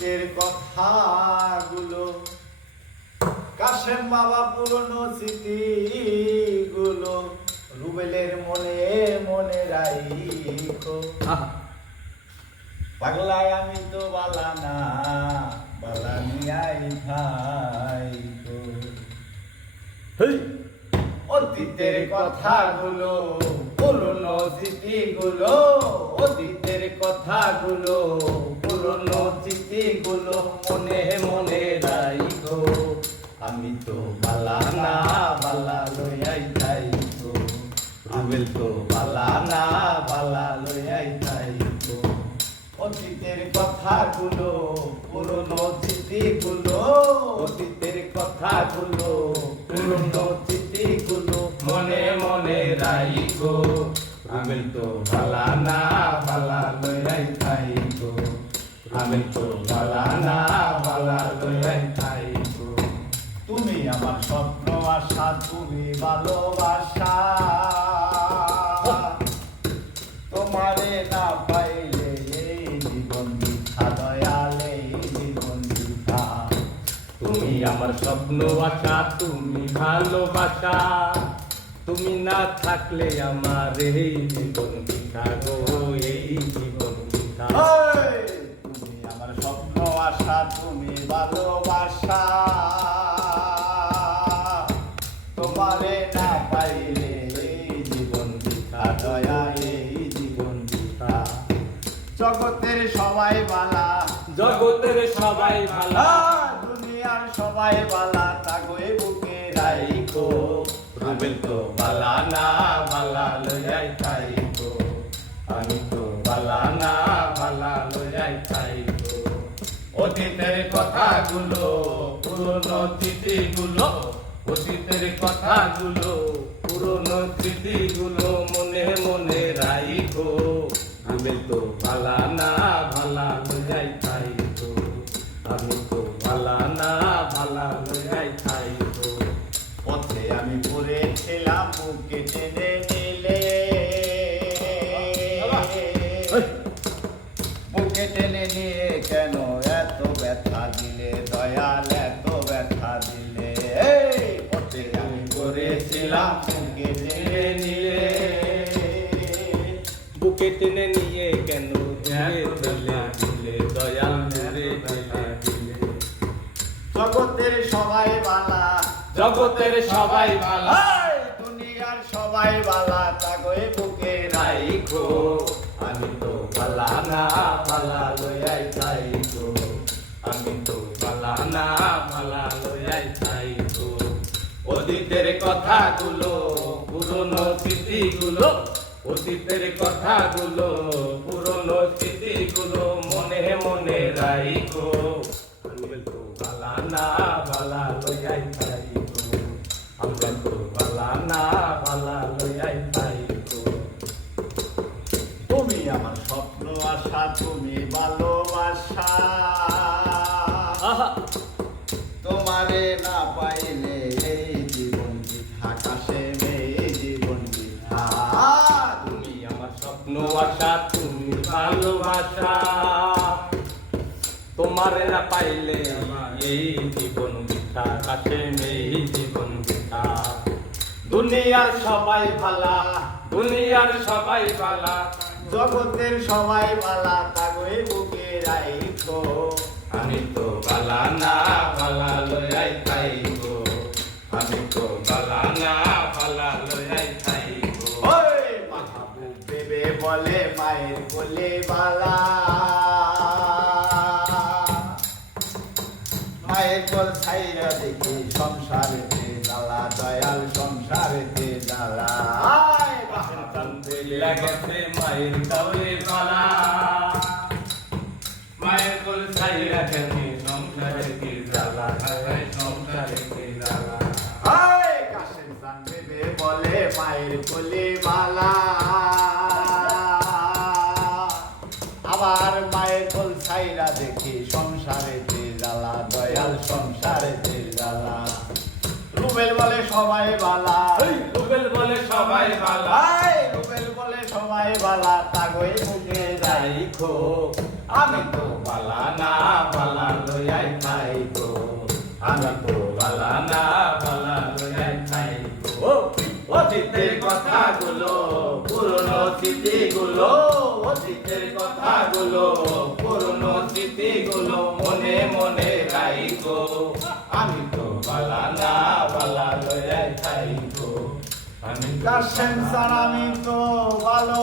অতীতের কথাগুলো কাশেম বাবা পুরনো স্মৃতিগুলো রুবেলের মনে মনে রাইখো। পাগলায় আমি তো বালা না বালা নিয়াই থাইকো। অতীতের কথাগুলো পুরনো স্মৃতিগুলো অতীতের কথাগুলো পুরনো স্মৃতিগুলো মনে মনে রাইখো। আমি তো বালা না বালা লইয়াই থাইকো। রুবেল তো বালা না বালা লইয়াই থাইকো। অতীতের কথাগুলো পুরনো স্মৃতিগুলো অতীতের কথাগুলো পুরনো স্মৃতিগুলো মনে মনে রাইখো। রুবেল তো বালা না বালা লইয়াই থাইকো। আমি তো বালা না বালা লইয়াই থাইকো। তুমি আমার স্বপ্ন আশা তুমি ভালোবাসা তোমারে না পাইলে এই জীবন মিথ্যা দয়ালে এই জীবন মিথ্যা। তুমি আমার স্বপ্ন আশা তুমি ভালোবাসা তুমি না থাকলে আমার এই জীবন বৃথা গো এই জীবন বৃথা। তুমি আমার স্বপ্ন আশা তুমি ভালোবাসা তোমারে না পাইলে এই জীবন বৃথা দয়া এই জীবন বৃথা। জগতের সবাই বালা জগতের সবাই ভালো দুনিয়ার সবাই বালা তাগোয় বুকে রাইখো। রুবেল তো বালা না বালা লইয়াই থাইকো। আমি তো বালা না বালা লইয়াই থাইকো। অতীতের কথাগুলো পুরনো স্মৃতিগুলো অতীতের কথাগুলো পুরনো স্মৃতিগুলো মনে মনে রাইখো। রুবেল তো বালা না বালা লইয়াই থাইকো। আমি তো বালা না বালা লইয়াই থাইকো। পথে আমি পড়েছিলাম বুকে টেনে নিলে বুকে টেনে নিয়ে কেন এত ব্যথা দিলে দয়াল এত ব্যথা দিলে। পথে আমি পড়েছিলাম বুকে টেনে নিলে বুকে টেনে নিয়ে কেন দিলে দিলে দয়াল মেরে দিলে দিলে। জগতের সবাই বালা জগতের সবাই ভালো দুনিয়ার সবাই বালা তাগোয় বুকে রাইখো। আমি তো বালা না বালা লইয়াই থাইকো। আমি তো বালা না বালা লইয়াই থাইকো। অতীতের কথাগুলো পুরনো স্মৃতিগুলো অতীতের কথাগুলো পুরনো স্মৃতিগুলো মনে মনে রাইখো। আমি তো বালা না বালা লইয়াই থাইকো। আমি তো বালা না বালা লইয়াই থাইকো। তুমি আমার স্বপ্ন আশা তুমি ভালোবাসা তোমারে না পাইলে এই জীবন বৃথা কাশেম এই জীবন বৃথা। তুমি আমার স্বপ্ন আশা তুমি ভালোবাসা তোমারে না পাইলে আমার এই জীবন বৃথা কাশেম এই জীবন বৃথা। দুনিয়ার সবাই ভালা দুনিয়ার সবাই বালা জগতের সবাই বালা তাগোয় বুকে রাইখো। আমি তো বালা না বালা লইয়াই থাইকো। আমি তো বালা না বালা লইয়াই থাইকো। ওই মাহবুব বেবে বলে মায়ের কোলে বালা মায়ের কোল ছাইরা দেখি সংসারেতে জ্বালা দয়াল সংসারেতে জ্বালা। লাগেছে মায়ের কাউরে বালা মায়ের কোল ছাইরা কেনে সংসারে কি জ্বালা সংসারে কি জ্বালা। কাশেম চান বেবে বলে মায়ের কোলে বালা আবার মায়ের কোল ছাইরা দেখি সংসারেতে জ্বালা দয়াল সংসারেতে জ্বালা। রুবেল বলে সবাই বালা রুবেল বলে সবাই বালা রুবেল বলে সবাই বালা তাগোয় বুকে রাইখো। আমি তো বালা না বালা লইয়াই খাইবো, আমি তো বালা না বালা লইয়াই খাইবো। অতীতের কথাগুলো পুরনো স্মৃতিগুলো, অতীতের কথাগুলো পুরনো স্মৃতিগুলো মনে মনে গাইবো। আমি তো বালা না বালা লইয়াই খাইবো, আমি কাশেম স্যার আমি তো ভালো